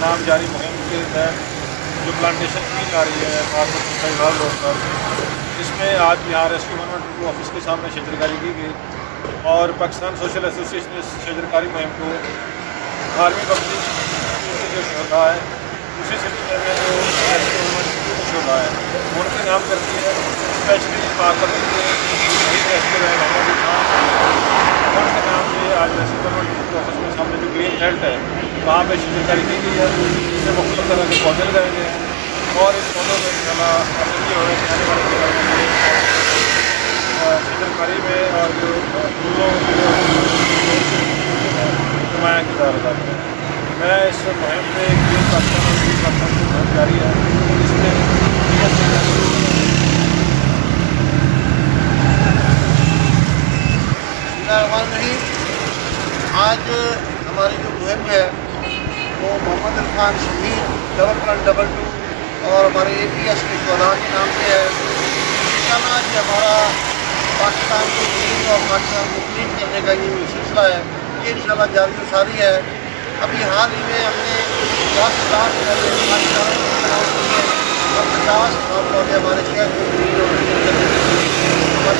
नाम जारी मुहिम के तहत जो प्लांटेशन की जा रही है खासतौर रोड पर, इसमें आज यहाँ रेस्क्यू 112 ऑफिस के सामने शजरकारी की गई और पाकिस्तान सोशल एसोसिएशन ने इस शजरकारी मुहिम को धार्मिक अपनी जो शोधा है उसी सिलसिले में जो रेस्क्यू 112 का शोधा है उनके नाम करती है। स्पेशली पाकपत के रेस्क्यू है मोहम्मद खान, उनके नाम से आज रेस्क्यू 112 ऑफिस के सामने जो ग्रीन बेल्ट है वहाँ पर शजरकारी की गई है। इसमें मुख्तलिफ तरह के पौधे लगाए गए हैं और इस पौधों में इंशाल्लाह ये हो रहा है कि आने वाले दिनों में शजरकारी में और जो फूलों नुमाया किरदार अदा करें। मैं इस मुहिम में ग्रीन पाकिस्तान और ग्रीन पाकिस्तान की मुहिम जारी है, इसमें आज हमारी जो मुहिम है वो मोहम्मद खान शहीद 1122 और हमारे APS के शोधा के नाम से है। आज हमारा पाकिस्तान को क्लीन और पाकिस्तान को क्लीन करने का ये सिलसिला है, ये इंशाल्लाह जारी व सारी है। अभी हाल ही में हमने 10 लाख पाकिस्तान और 50 लाख पौधे हमारे शहर को क्लीन और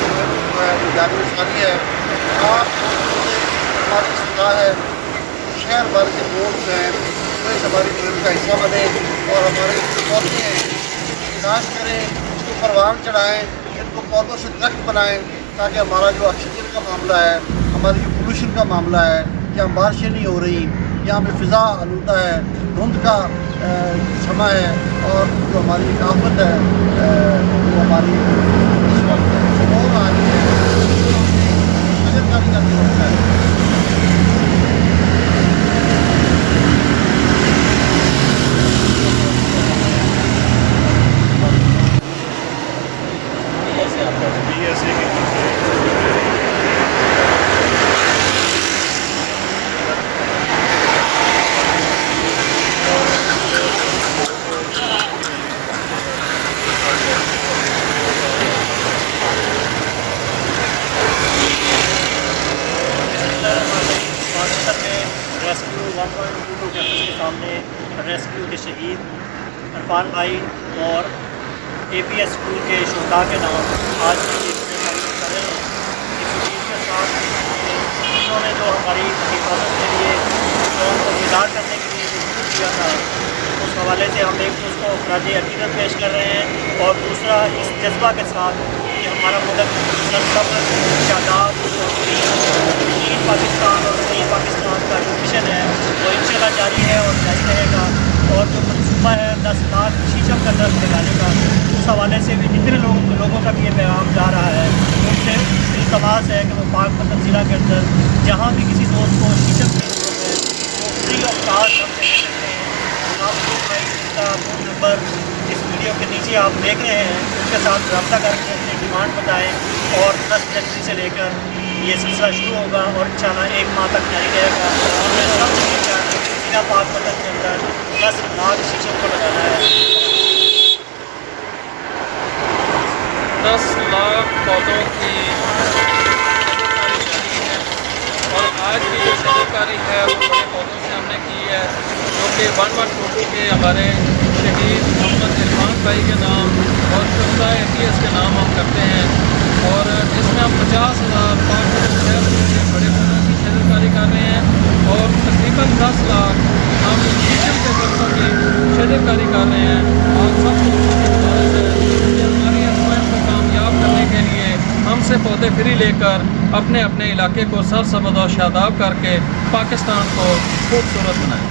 हमारी मुहिम जारी व सारी है। आप हमारी सलाह है शहर भर के लोग जो हैं वो इस हमारी मुहिम का हिस्सा बने और हमारे जो पौधे हैं इनकी तलाश करें, इसको परवान चढ़ाएँ, इनको पौधों से दरख्त बनाएँ ताकि हमारा जो ऑक्सीजन का मामला है, हमारी जो पोल्यूशन का मामला है, जहाँ बारिशें नहीं हो रही, यहाँ पे फ़िज़ा आलूदा है, धुंध का समय है और जो हमारी आफत है वो हमारी इस वक्त और आ रही है शजरकारी करनी होता है। रेस्क्यू 112 के सामने रेस्क्यू के शहीद इरफान भाई और APS स्कूल के शोधा के नाम आज भी कर रहे हैं। इस चीज़ के साथ उन्होंने जो हमारी हिफाजत के लिए जो उनको बेदार करने के लिए जो शुरू किया था, उस हवाले से हम एक तो उसको खराज अकीदत पेश कर रहे हैं और दूसरा इस जज्बा के साथ कि हमारा मुल्क सरसब्र शादाब क्लीन पाकिस्तान और क्लीन पाकिस्तान का जो मिशन है वो इंशाल्लाह जारी है और जारी रहेगा। और जो मनसूबा है 10 लाख शीशम का दरख्त लगाने का, उस हवाले से भी जितने लोगों तक ये पैगाम जा रहा है उनसे इल्तमास है कि वो पाकपतन ज़िला के अंदर जहाँ भी किसी दोस्त को शीशम की जरूरत है वो फ्री ऑफ कास्ट हमसे ले सकते हैं। आप लोग भाई इसका फ़ोन नंबर इस वीडियो के नीचे आप देख रहे हैं, उनके साथ रब्ता करके अपनी डिमांड बताएँ और 10 जनवरी से लेकर ये सिलसिला शुरू होगा और इंशाल्लाह 1 माह तक जारी रहेगा। हमने सब जिला पाकपतन के अंदर 10 लाख शीशम को लगाना है। 10 लाख पौधों की शजरकारी जारी है और आज की जो शजरकारी है वो बड़े पौधों से हमने की है, जो कि 112 के हमारे शहीद मोहम्मद इरफान भाई के नाम और शोधा APS के नाम हम करते हैं। और इसमें हम 50,500 बड़े पौधों की शजरकारी कर रहे हैं और तकरीबन 10 लाख हम शीशम के दरख्तों की शजरकारी कर रहे हैं। और सबको गुजारिश है कि हमारी इस मुहिम को कामयाब करने के लिए हमसे पौधे फ्री लेकर अपने अपने इलाके को सरसब्ज़ और शादाब करके पाकिस्तान को खूबसूरत बनाएं।